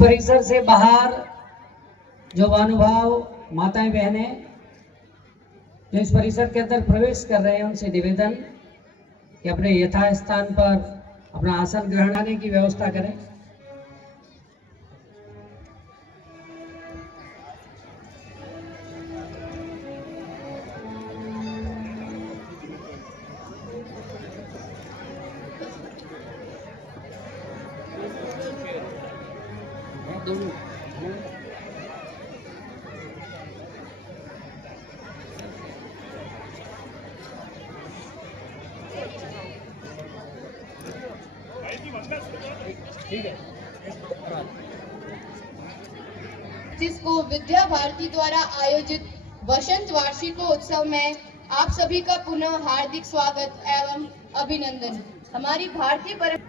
परिसर से बाहर जो महानुभाव माताएं बहनें जो इस परिसर के अंदर प्रवेश कर रहे हैं उनसे निवेदन कि अपने यथास्थान पर अपना आसन ग्रहण करने की व्यवस्था करें। ठीक है। जिसको विद्या भारती द्वारा आयोजित वसंत वार्षिकोत्सव में आप सभी का पुनः हार्दिक स्वागत एवं अभिनंदन। हमारी भारतीय परंपरा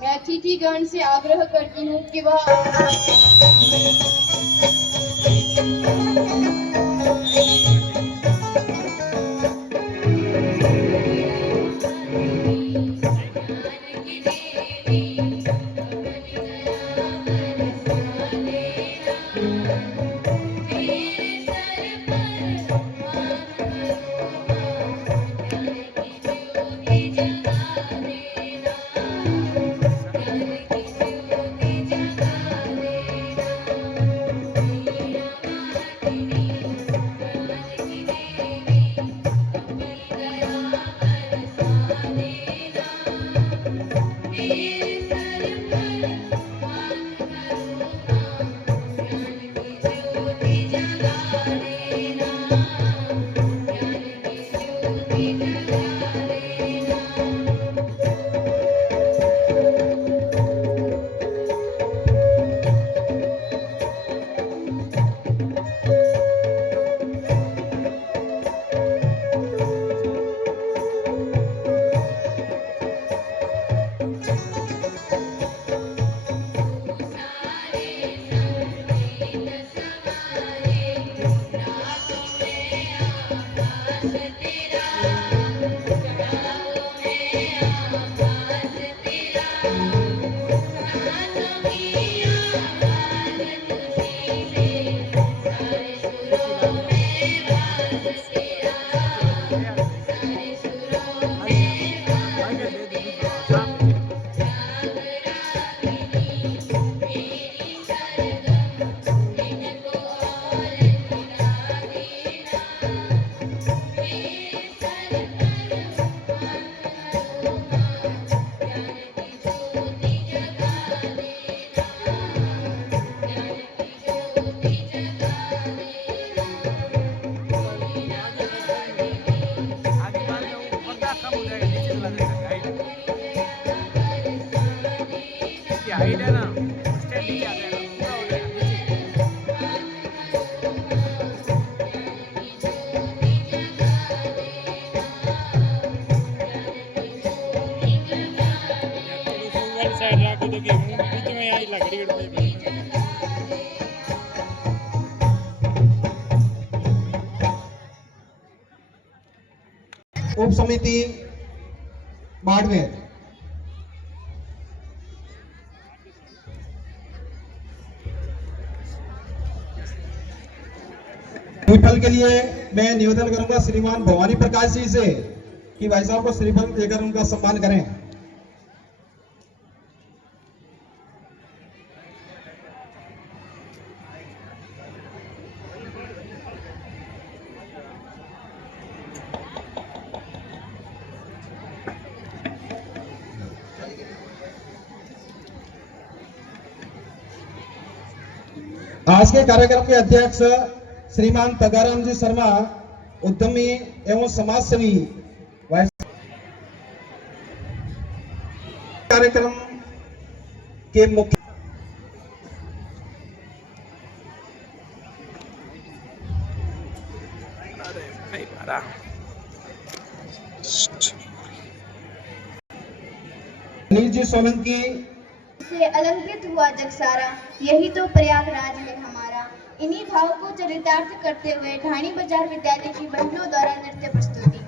मैं अतिथिगण से आग्रह करती हूँ कि वह उप समिति बाड़मेर श्रीफल के लिए मैं निवेदन करूंगा श्रीमान भवानी प्रकाश जी से कि भाई साहब को श्रीफल देकर उनका सम्मान करें। आज के कार्यक्रम के अध्यक्ष श्रीमान तगाराम जी शर्मा, उद्यमी एवं समाजसेवी, कार्यक्रम के मुख्य अनिल जी सोलंकी से अलंकृत हुआ जग सारा, यही तो प्रयागराज है हमारा। इन्हीं भाव को चरितार्थ करते हुए ढाणी बाजार विद्यालय की बहनों द्वारा नृत्य प्रस्तुति।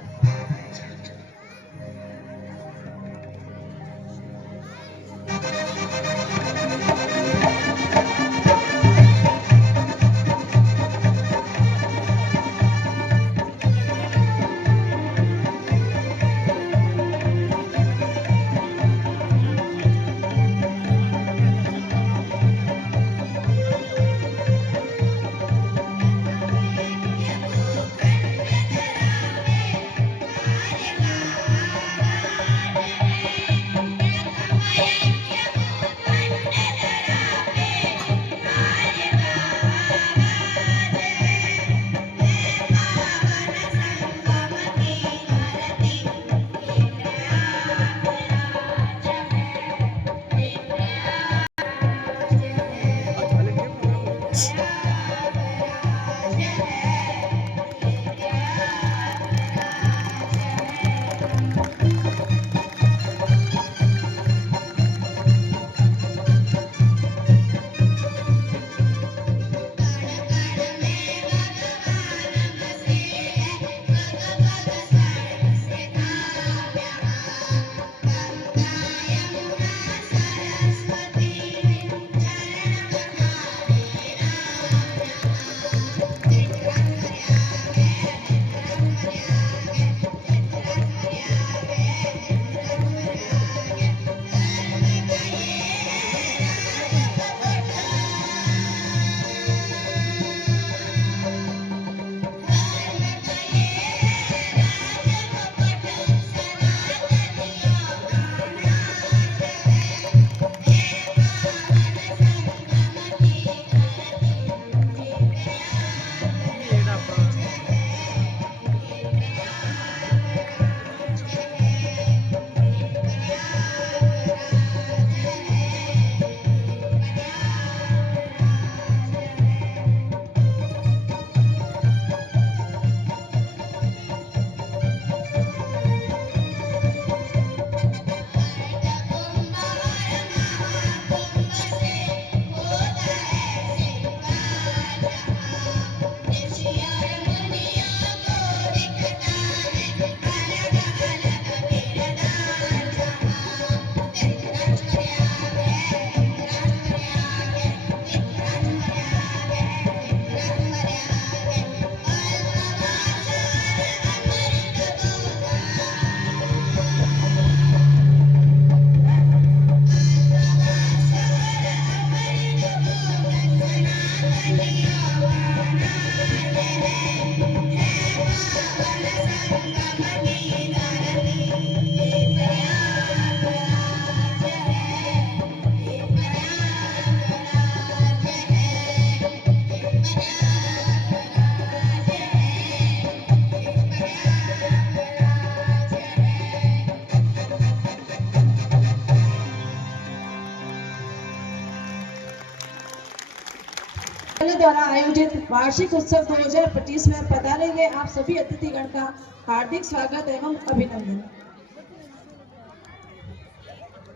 द्वारा आयोजित वार्षिक उत्सव 2025 में पधारे हुए आप सभी अतिथिगण का हार्दिक स्वागत एवं अभिनंदन।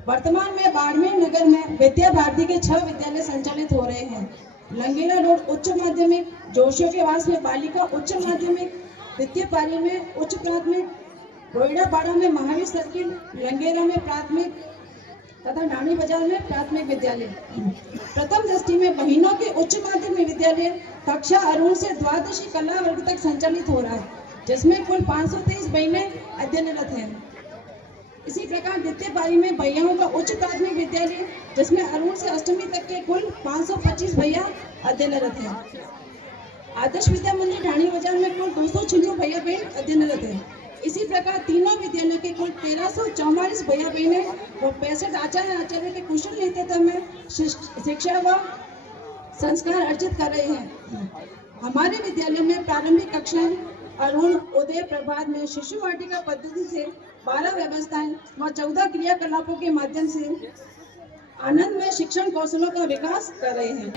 वर्तमान में बाड़मेर नगर में विद्या भारती के 6 विद्यालय संचालित हो रहे हैं। लंगेरा रोड उच्च माध्यमिक, जोशियों के वास में बालिका उच्च माध्यमिक, द्वितीयपाली में उच्च प्राथमिक, रोहिड़ापाड़ा में महावीर सर्किल, लंगेरा में प्राथमिक तथा ढाणी बाजार में प्राथमिक विद्यालय। प्रथम दृष्टि में बहिनों के उच्च माध्यमिक विद्यालय कक्षा अरुण से द्वादशी कला वर्ग तक संचालित हो रहा है, जिसमें कुल 523 बहनें अध्ययनरत हैं। इसी प्रकार द्वितीय पारी में भैयाओं का उच्च प्राथमिक विद्यालय, जिसमें अरुण से अष्टमी तक के कुल 525 भैया अध्ययनरत हैं। आदर्श विद्या मंदिर ढाणी बाजार में कुल 296 भैया बहन अध्ययनरत हैं। इसी प्रकार तीनों विद्यालयों के कुल 1344 भैया बहनें और 65 आचार्य के कुशल नेतृत्व में शिक्षा व संस्कार अर्जित कर रहे हैं। हमारे विद्यालय में प्रारंभिक कक्षाएं अरुण, उदय, प्रभात में शिशु वाटिका पद्धति से 12 व्यवस्थाएं व 14 क्रियाकलापों के माध्यम से आनंद में शिक्षण कौशलों का विकास कर रहे हैं।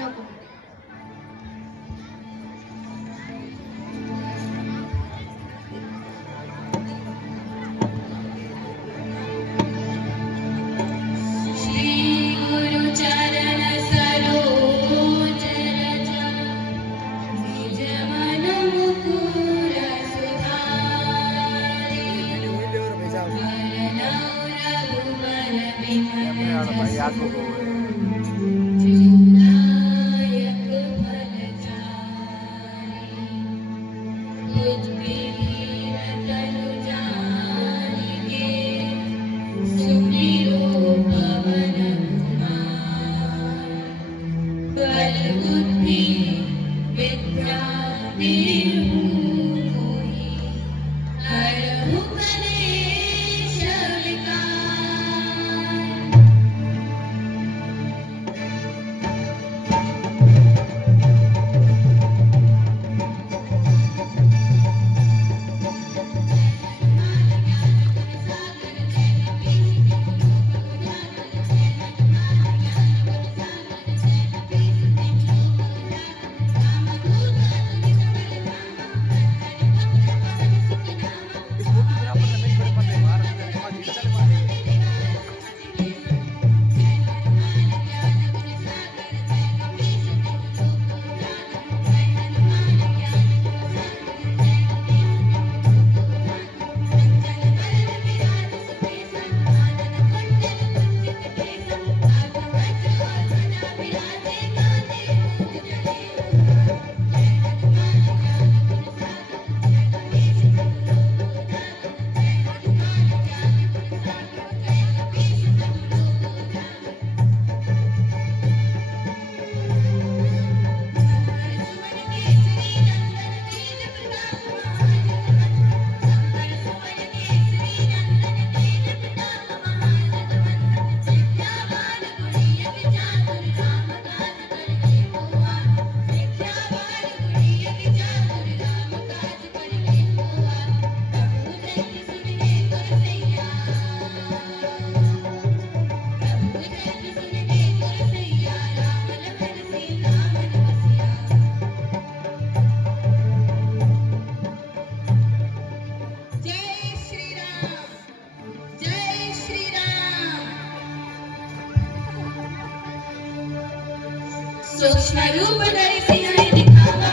सूक्ष्म रूप धरि सिंह दिखावा,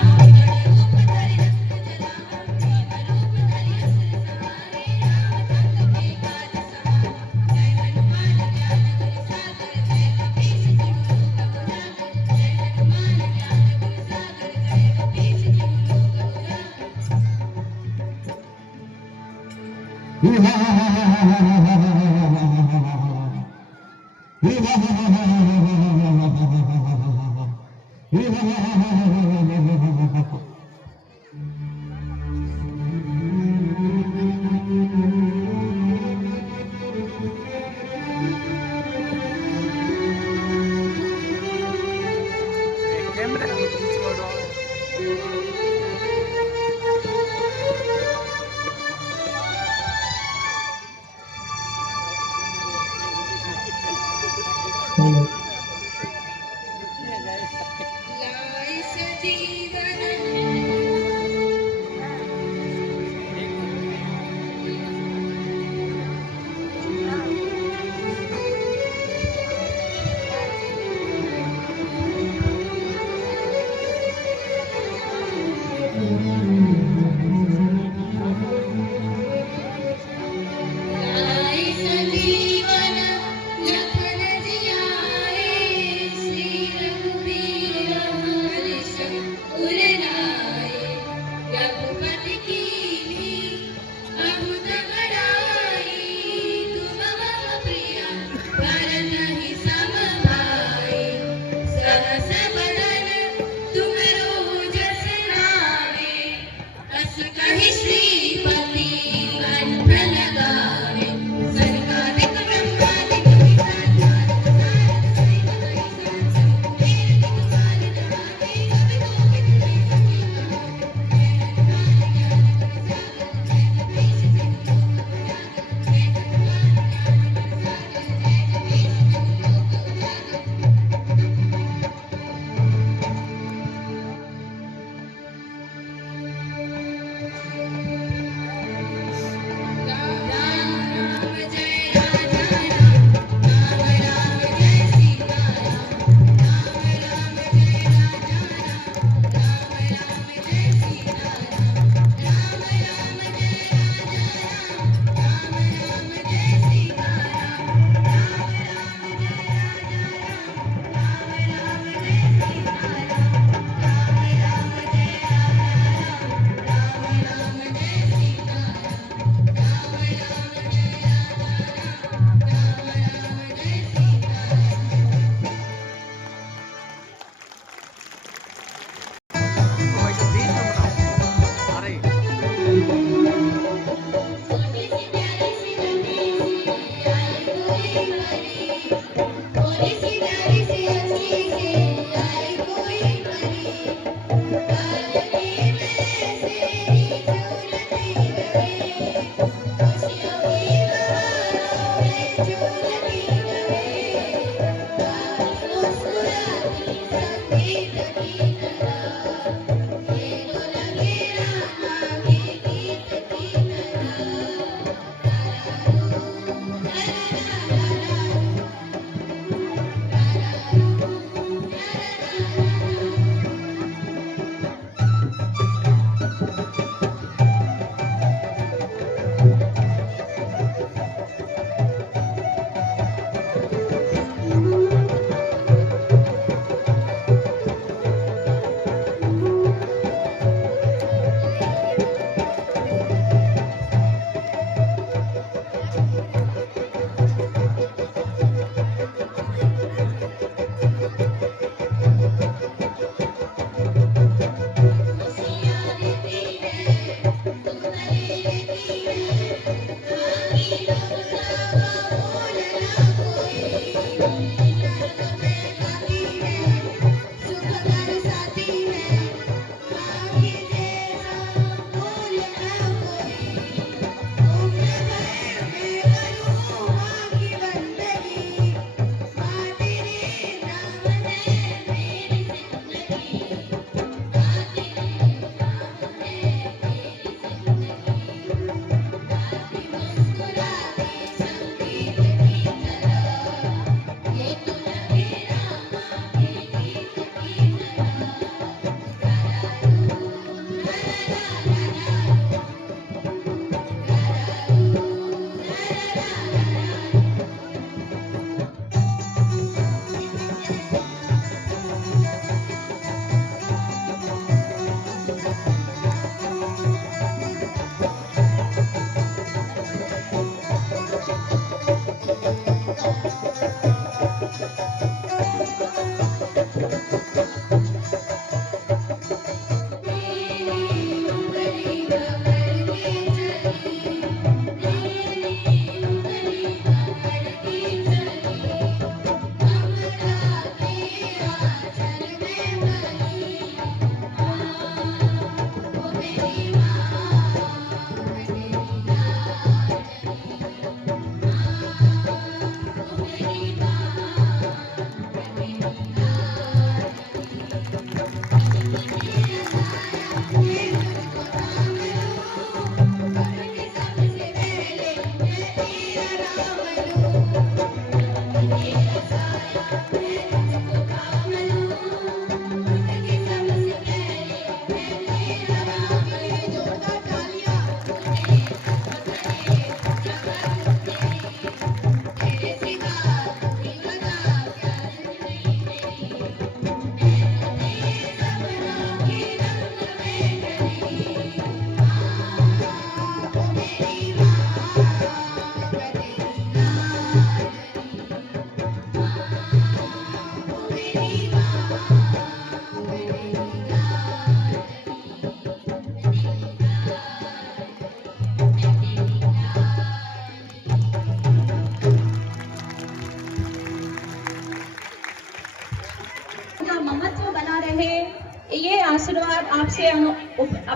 रूप धरि रक्त जलावा, भीम रूप धरि असुर संहारे, रामचंद्र के काज सवारा। जय हनुमान ज्ञान गुण सागर, जय कपीस तिहु लोक उजागर। जय हनुमान ज्ञान गुण सागर, जय कपीस तिहु लोक उजागर।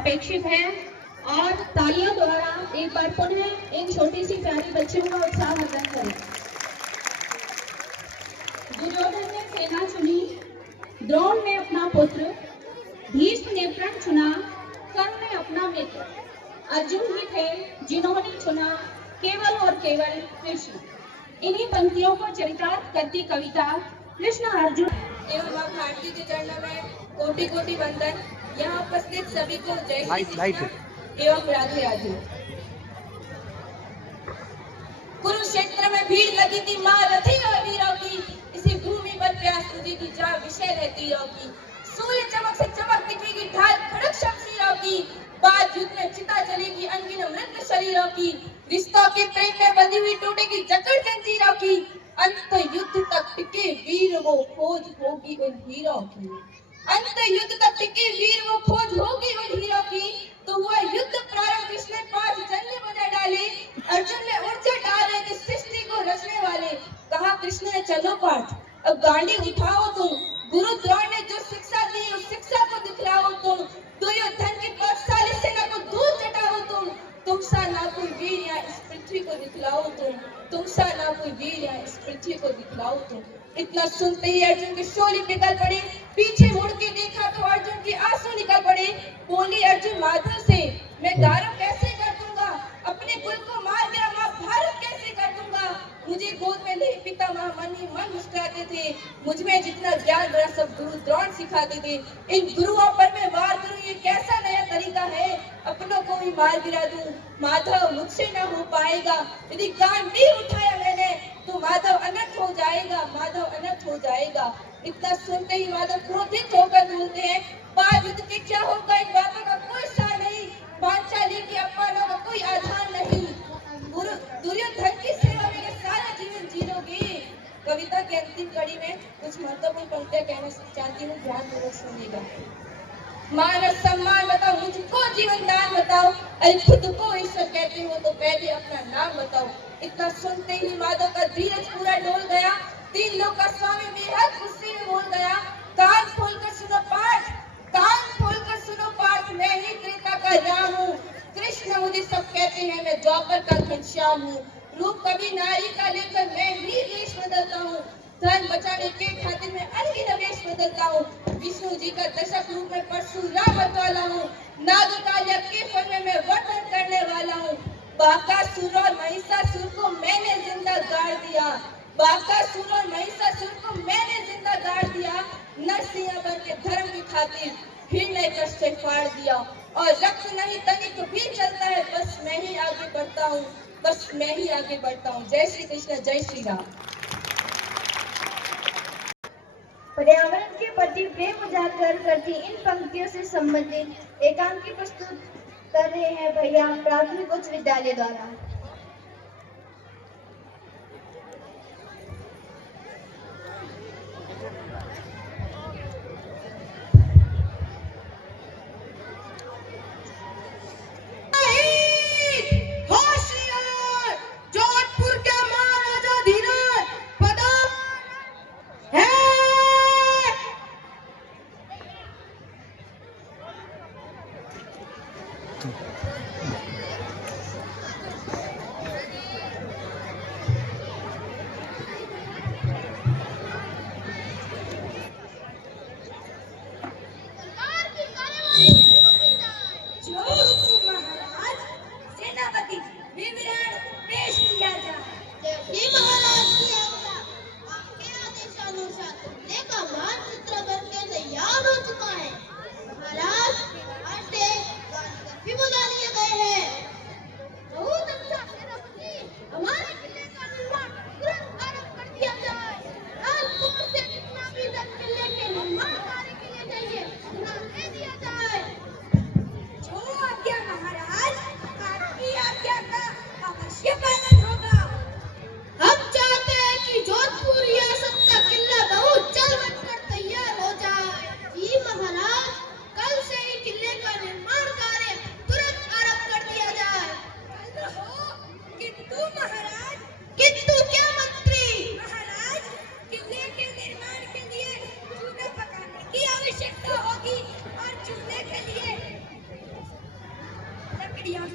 अपेक्षित है और तालियों द्वारा एक बार पुनः इन छोटी सी प्यारी बच्चियों का उत्साहवर्धन करें। दुर्योधन ने सेना चुनी, द्रोण ने अपना पुत्र, भीष्म ने प्रण चुना, कर्ण ने अपना मित्र, अर्जुन ही थे जिन्होंने चुना केवल और केवल कृष्ण। इन्हीं पंक्तियों को चरितार्थ करती कविता कृष्ण अर्जुन एवं मां भारती के चरणों में कोटि कोटि वंदन। यहाँ उपस्थित सभी को जय श्री कृष्ण एवं राधे राधे। कुरुक्षेत्र में भीड़ लगी थी महारथी और वीरों की, इसी भूमि पर प्यास बुझी थी जहाँ विषय है तीरों की। सूर्य चमक से चमक दिखेगी ढाल खड़क शमशीरों की, बाद युद्ध में चिता जलेगी अनगिनत मृत शरीरों की। रिश्तों के प्रेम में बंधी हुई टूटेगी जकड़ जंजीरों की, अंत युद्ध तक टिके वीर वो खोज होगी उन हीरों की। अंत युद्ध तक टिके वीर वो खोज होगी उन हीरों की। तो हुआ युद्ध प्रारंभ, कृष्ण ने 5 जंगे बजा डाले, अर्जुन ने ऊर्जा डाले थे सृष्टि को रचने वाले। कहा कृष्ण ने चलो पाठ अब गांडी उठाओ तुम, गुरु द्रोण ने जो शिक्षा दी उस शिक्षा को दिखलाओ तुम। दुर्योधन की बलशाली सेना को दूर चटाओ तुम सा ना कोई वीर यहाँ इस पृथ्वी को दिखलाओ तुम सा ना कोई वीर यहाँ इस पृथ्वी को दिखलाओ तुम। इतना सुनते ही अर्जुन के शोले पिघल पड़े, पीछे मुड़ के देखा तो अर्जुन के आंसू निकल पड़े। बोली अर्जुन माधव से, मैं गारव कैसे कर दूंगा, अपने कुल को मार गिरा महाभारत कैसे कर दूंगा। मुझे गोद में ले पिता मन ही मन मुस्कुराते थे, मुझ में जितना ज्ञान भरा सब गुरु द्रोण सिखाते थे। इन गुरुओं पर मैं वार करूं ये कैसा नया तरीका है, अपनों को भी मार गिरा दूं, माधव मुझसे न हो पाएगा। यदि गांड नहीं उठाया मैंने तो माधव अनर्थ हो जाएगा, माधव अनर्थ हो जाएगा। इतना सुनते ही माधव क्रोधित होकर बोलते हैं, बाद युद्ध के क्या होगा, इन बातों का कोई सार नहीं, पांचाली के अपमानों का कोई आधार नहीं। दुर्योधन की सेवा में सारा जीवन जी लोगे। कविता के अंतिम कड़ी में कुछ महत्वपूर्ण पंक्तियां कहना चाहती हूँ, ध्यान पूर्वक सुनिएगा। मान और सम्मान बताओ, मुझको जीवन दान बताओ, अरे खुद को ईश्वर कहते हो तो पहले अपना नाम बताओ। इतना सुनते ही माधव का धीरज पूरा डोल गया, 3 लोग का स्वामी बेहद गुस्से में बोल गया, कान खोलकर सुनो पाठ, कान खोलकर सुनो पाठ, मैं ही त्रेता का राम हूँ, कृष्ण मुझे सब कहते हैं, मैं द्वापर का घनश्याम हूँ। रूप कभी नारी का लेकर मैं भी वेश बदलता हूँ, धन बचाने के खातिर मैं अनगिनत वेश बदलता हूँ। विष्णु जी का दशक रूप में परशुराम वाला हूँ, नागकालिया के फल में मैं वर्णन करने वाला हूँ। बाकासुर और महिषासुर को मैंने जिंदा गाड़ दिया, बाकासुर और महिषासुर को मैंने जिंदा गाड़ दिया। नरसिंह बन के धर्म की खातिर हिरण्य कष्ट से फाड़ दिया, और रक्त नहीं तनिक भी चलता है, बस मैं ही आगे बढ़ता हूँ, बस मैं ही आगे बढ़ता हूँ। जय श्री कृष्ण, जय श्री राम। पर्यावरण के प्रति प्रेम उजागर करती इन पंक्तियों से संबंधित एकांकी प्रस्तुत कर रहे हैं भैया प्राथमिक उच्च विद्यालय द्वारा।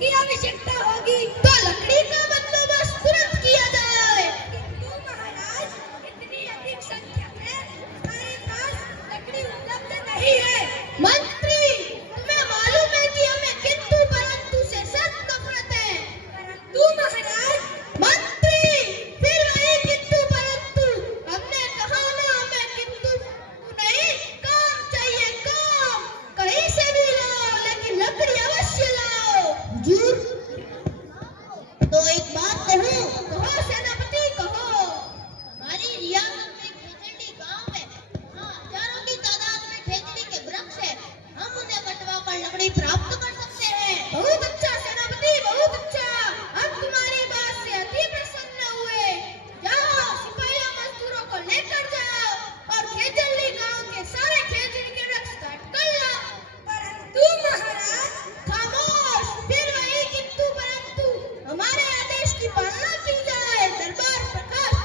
की आवश्यकता होगी तो लकड़ी का बंदोबस्त तुरंत किया जाए। किंतु महाराज इतनी अधिक संख्या में हमारे पास लकड़ी उपलब्ध नहीं है। मंत्री, तुम्हें मालूम है कि हमें किंतु परंतु से सख्त नफरत है। परंतु महाराज मंत्री, फिर वही किंतु परंतु। हमने कहा ना, हमें किंतु नहीं, काम चाहिए, काम। कहीं से भी लाओ, लेकिन लकड़ी अवश्य लाओ। हुजूर, तो एक बात कहूं। कहो सेनापति, कहो। हमारी रियासत में खेजड़ी गांव है। हाँ, हजारों की तादाद में खेजड़ी के वृक्ष है। हम उन्हें कटवाकर लकड़ी प्राप्त कर सकते हैं। बहुत अच्छा सेनापति, बहुत अच्छा। हम तुम्हारी बात से अति प्रसन्न हुए। जाओ, सिपाहियों मजदूरों को लेकर जाओ और खेजड़ी गांव के सारे खेजड़ी के वृक्ष काट कर लाओ। परंतु महाराज खामोश, फिर वही किंतु परंतु। हमारे आदेश की पालना की जाए। दरबार प्रकाश।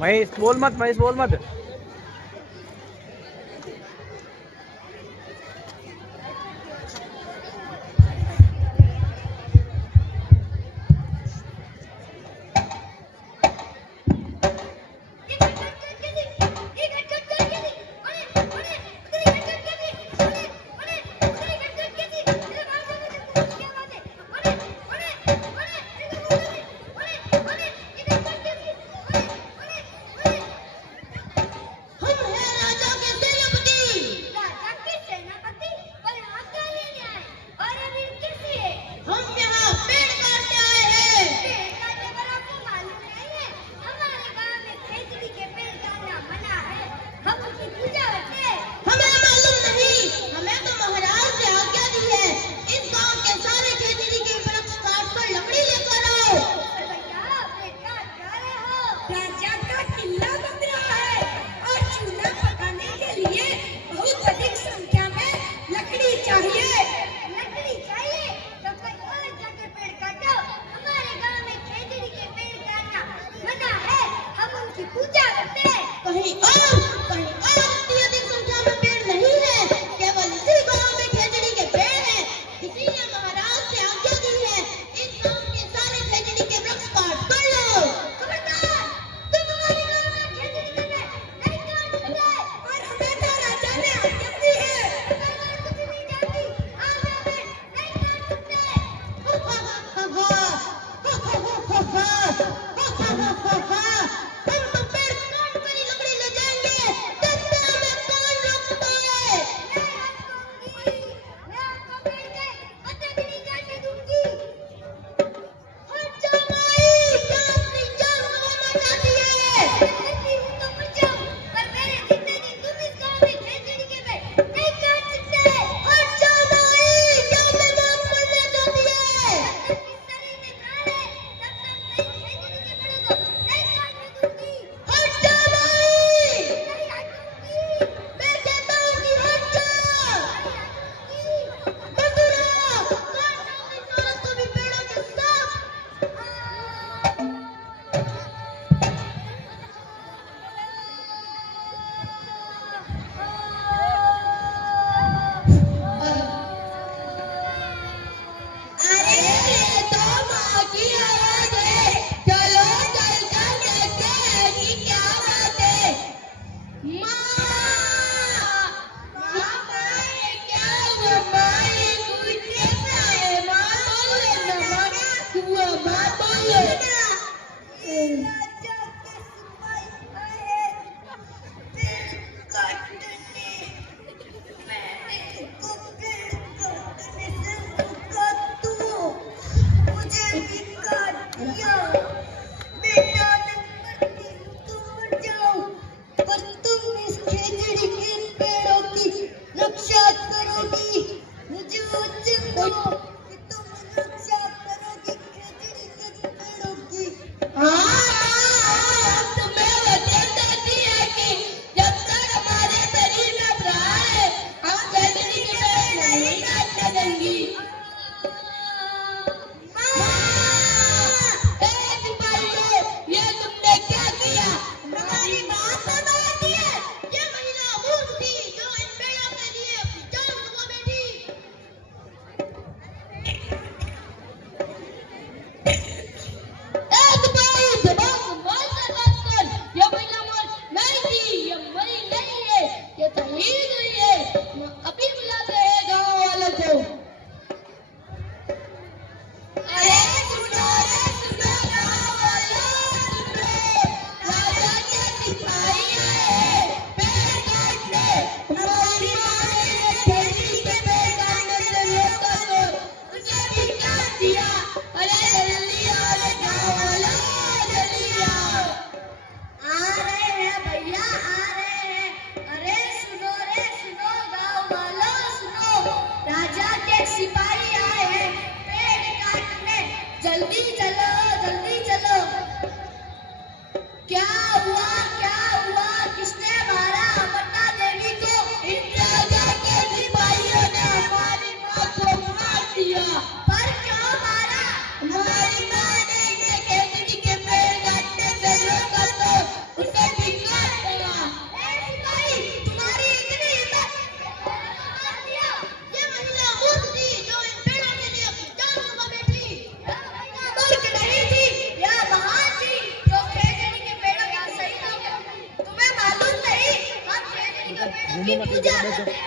महेश बोल मत, महेश बोल मत।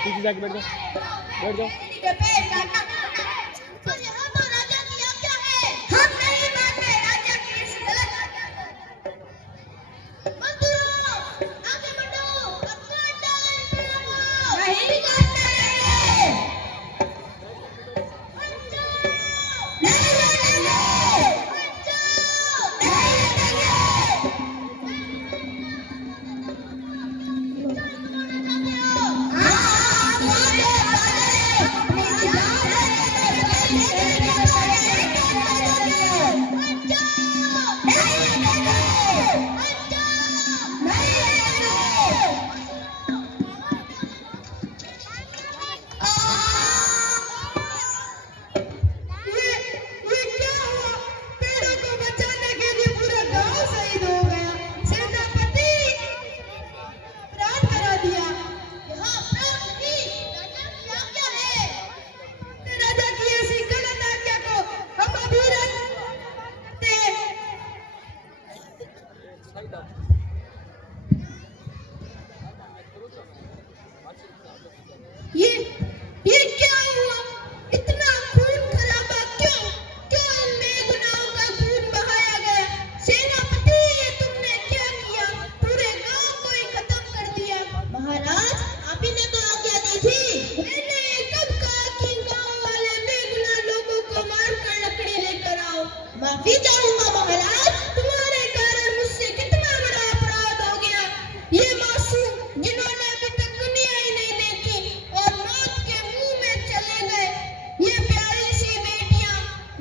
पीछे जाके बैठ जाओ, बैठ जाओ। पर यहाँ तो राजा की आज्ञा है। हम नहीं मानते राजा की इस गलत आज्ञा को। मजदूरों, आगे बढ़ो, अपना टाइम लगाओ। नहीं करते रहेंगे। हट जाओ। नहीं लड़ेंगे। हट जाओ। नहीं लड़ेंगे। ये क्या हुआ? इतना खून खराबा क्यों? क्यों इन बेगुनाहों का खून बहाया गया? सेनापति, ये तुमने क्या किया? पूरे गांव को ही खत्म कर दिया। महाराज, आप ही ने तो आज्ञा दी थी। मैंने कब कहा कि गांव वाले बेगुनाह लोगों को मारकर लकड़ी लेकर आओ? माफी चाहूंगा महाराज, तुम्हारे कारण मुझसे कितना बड़ा अपराध हो गया। ये मासूम जिन्होंने अभी तक दुनिया ही नहीं देखी और मौत के मुंह में चले गए, ये प्यारी सी बेटियां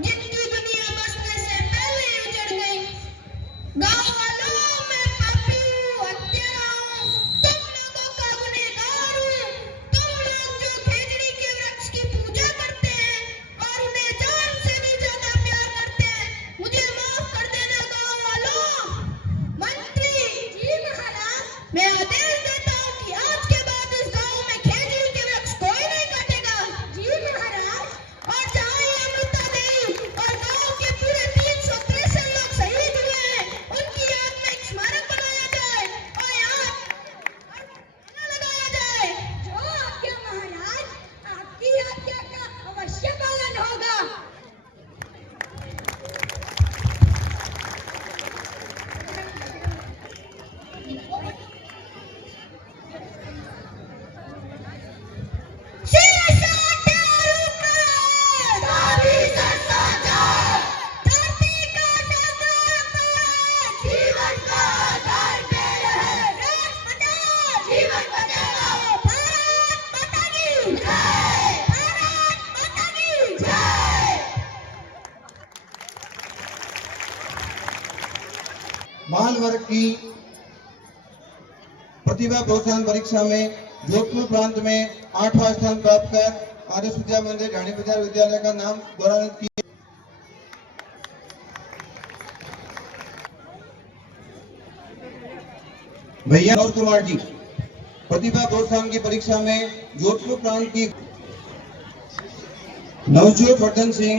जिनकी दुनिया बसने से पहले ही उजड़ गई। गांव वालों, मैं पापी हूँ, हत्यारा हूँ, तुम लोगों का गुनहगार हूँ। तुम लोग जो खेजड़ी के वृक्ष की पूजा करते हैं और उन्हें जान से भी ज्यादा प्यार करते हैं, मुझे माफ कर देना गांव वालों। मंत्री जी, महाराज, मैं आदेश देता हूँ कि आज के बाद इस गांव में खेजड़ी के वृक्ष कोई नहीं काटेगा। जी महाराज। और जहाँ ये अमृता देवी और गांव के पूरे 363 लोग शहीद हुए हैं, उनकी याद में एक स्मारक बनाया जाए और यहाँ ताला लगाया जाए। जो आज्ञा महाराज, आपकी आज्ञा का अवश्य पालन होगा। बाल वर्ग की प्रतिभा प्रोत्साहन परीक्षा में जोधपुर प्रांत में 8वां स्थान प्राप्त कर आदर्श विद्या मंदिर ढाणी बाजार विद्यालय का नाम गौरवान्वित किया। भैया मनोज कुमार जी प्रतिभा प्रोत्साहन की परीक्षा में जोधपुर प्रांत की नवजोत वर्धन सिंह